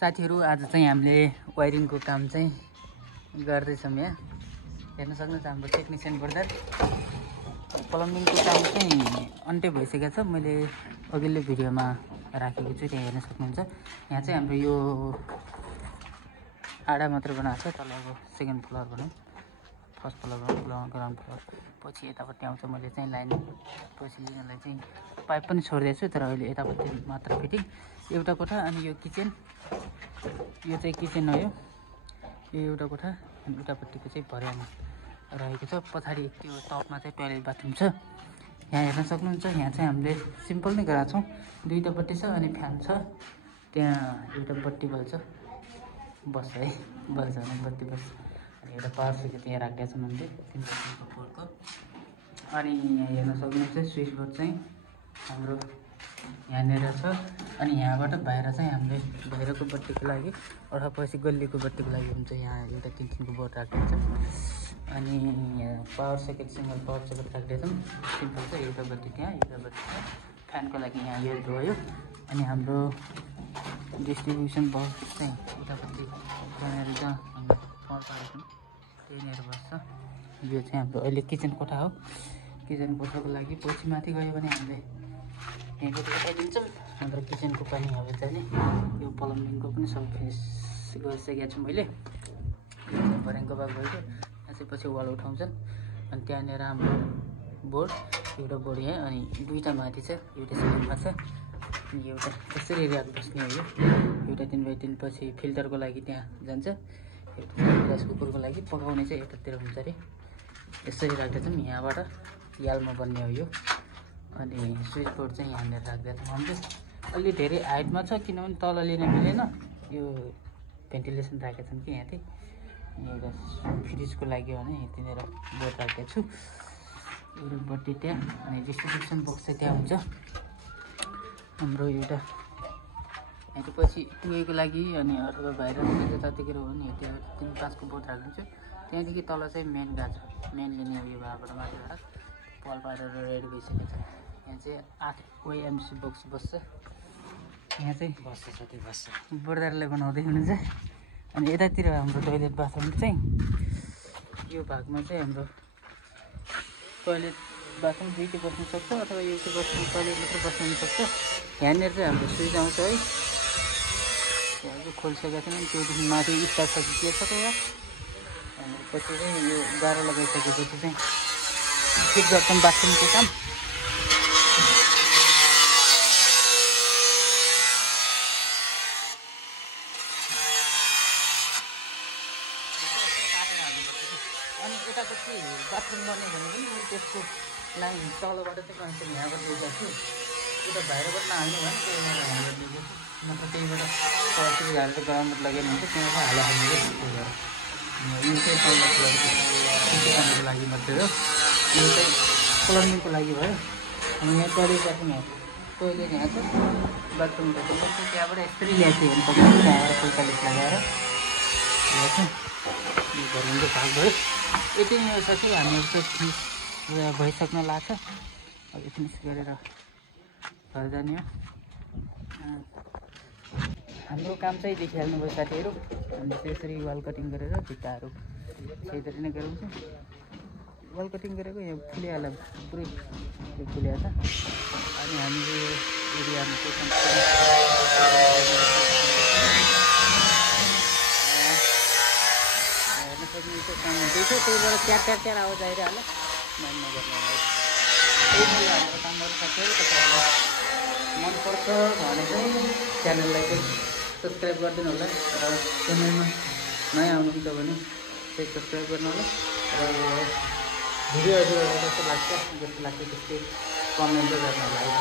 साथीहरु आज चाहिँ हामीले वायरिङको काम चाहिँ गर्दैछौँ। यहाँ हेर्न सक्नुहुन्छ हाम्रो टेक्निशियन ब्रदर। प्लम्बिङको काम चाहिँ अन्त्य भइसकेको छ। मैले अघिल्लो भिडियोमा राखेको छु, त्यहाँ हेर्न सक्नुहुन्छ। यहाँ चाहिँ हाम्रो यो आडा मात्र बनाएको छ, तल अब सेकेन्ड फ्लोर भनौँ, फर्स्ट फ्लोर भनौँ, ग्राउन्ड फ्लोर। पछि यतापट्टि आउँछ। मैले चाहिँ लाइन पछि लिनलाई चाहिँ पाइप पनि छोड्दैछु, तर अहिले यतापट्टि मात्र फिटिङ। एउटा कोठा अनि यो किचन, यो चाहिँ किचन हो। यो एउटा कोठा अनि उतापट्टिको चाहिँ भर्याङ रहेको छ। पछाडि त्यो टपमा चाहिँ टोयलेट बाथरुम छ। यहाँ हेर्न सक्नुहुन्छ। यहाँ चाहिँ हामीले सिम्पल नै गराएको छौँ। दुईटा बत्ती छ अनि फ्यान छ। त्यहाँ एउटा बत्ती बल्छ है, बल्छ भने बत्ती बल्छ। अनि एउटा पावर सकेट यहाँ राखिदिएको छ हामीले 3 भोल्टको। अनि यहाँ हेर्न सक्नुहुन्छ स्विच बोर्ड चाहिँ हाम्रो यहाँनिर छ। अनि यहाँबाट बाहिर चाहिँ हामीले बाहिरको बत्तीको लागि अथवा पछि गल्लीको बत्तीको लागि हुन्छ। यहाँ एउटा 3 बोर्ड राखिदिन्छ। अनि यहाँ power socket, single power socket राखिदिन्छौँ। सिम्पल छ। एउटा बत्ती त्यहाँ, एउटा बत्ती छ। फ्यानको लागि यहाँ यो भयो। अनि हाम्रो डिस्ट्रिब्युसन बक्स चाहिँ उतापट्टि त्यहाँनिर जहाँ हाम्रो पावर पारेको त्यहीँनिर बस्छ। यो चाहिँ हाम्रो अहिले किचन कोठा हो। किचन कोठाको लागि पछि माथि गयो भने हामीले यहाँबाट उठाइदिन्छौँ। नत्र किचनको पनि अब चाहिँ यो प्लम्बिङको पनि सब फिनिस गरिसकेको छु मैले। भर्याङको भाग भएको यहाँ चाहिँ पछि वाल उठाउँछन्। अनि त्यहाँनिर हाम्रो बोर्ड, एउटा बोर्ड यहाँ, अनि दुईवटा माथि छ, एउटा सिलिङमा छ। अनि एउटा यसरी ऱ्याक बस्ने हो। यो एउटा 3x3 पछि फिल्टरको लागि त्यहाँ जान्छ। एउटा राइस कुकरको लागि पकाउने चाहिँ यतातिर हुन्छ अरे। यसरी राख्दैछौँ। यहाँबाट यालमा बन्ने हो यो। अनि स्विच बोर्ड चाहिँ यहाँनिर राख्दैछौँ। हामीले अलि धेरै हाइटमा छ, किनभने तल लिन मिलेन। यो भेन्टिलेसन राखेको छौँ कि यहाँ चाहिँ एउटा फ्रिजको लागि भने यतिनिर बोर्ड राखेको छु। एउटा बत्ती त्यहाँ अनि डिस्ट्रिब्युसन बक्स चाहिँ त्यहाँ हुन्छ हाम्रो। एउटा यहाँ चाहिँ पछि टुवेको लागि अनि अथवा बाहिर जतातिर हो भने त्यहाँ 3-5 बोर्ड राखिदिन्छु। त्यहाँदेखि तल चाहिँ मेन गाछ, मेन लिने यो भागबाट माथि भएर पल पारेर रेडी भइसकेको छ। यहाँ चाहिँ 8 ओएमसी बक्स बस्छ। यहाँ चाहिँ बस्छ ब्रदरले बनाउँदै हुनुहुन्छ। अनि यतातिर हाम्रो टोयलेट बाथरुम चाहिँ यो भागमा चाहिँ हाम्रो टोयलेट बाथरुम दुईटै बस्नु सक्छ, अथवा एउटा बस्नु टोयलेट मात्र बस्नु सक्छ। यहाँनिर चाहिँ हाम्रो स्विच आउँछ है। त्यहाँ चाहिँ खोलिसकेको छैन। त्योदेखि माथि स्टार छ कि के छ त यहाँ। अनि पछि चाहिँ यो गाह्रो लगाइसकेपछि चाहिँ फिट गर्छौँ बाथरुमको काम। अनि यतापट्टि बाथरुम बन्यो भने पनि मैले त्यसको लाइन तलबाट चाहिँ कनेक्सन यहाँबाट दिएको छु। उता बाहिरबाट नहाल्नु भयो भने त्यहीबाट हालेर दिएको छु। नत्र त्यहीबाट तलतिर हालेर ग्राउन्डबाट लगाइनु हुन्छ, त्यहाँबाट हाल्दाखेरि त्यही भएर यो चाहिँ तलको लागि मात्रै हो। यो चाहिँ प्लम्बिङको लागि भयो। अनि यहाँ टोयलेट बाथरुम, यहाँ टोयलेट यहाँ छ, बाथरुम त्यहाँबाट यसरी ल्याएको हेर्नु सक्नुहुन्छ। त्यहाँबाट पैसाले लगाएर ल्याएको यो भर्याङको भाग भयो। यति नै हो साथी, हामीहरू चाहिँ फिनिस भइसक्न लाग्छ। अब फिनिस गरेर घर जाने हो। हाम्रो काम चाहिँ देखिहाल्नुभयो साथीहरू। हामी त्यसरी वाल कटिङ गरेर भित्ताहरू त्यसरी नै गराउँछौँ। वाल कटिङ गरेको यहाँ फुलिहाल्छ, पुरै यो फुलिहाल्छ। अनि हामीले यो एरियामा चाहिँ हेर्न सक्नुहुन्छ काम हुँदैछ। त्यहीबाट च्यार आवाज आइरहला, मन नगर्नु होला। त्यही नै हाम्रो कामहरू साथीहरू। तपाईँहरूलाई मनपर्छ भने चाहिँ च्यानललाई चाहिँ सब्सक्राइब गरिदिनु होला। र च्यानलमा नयाँ आउनुहुन्छ भने चाहिँ सब्सक्राइब गर्नु होला। र भिडियोहरू जस्तो लाग्छ त्यस्तै कमेन्ट गर्नु होला।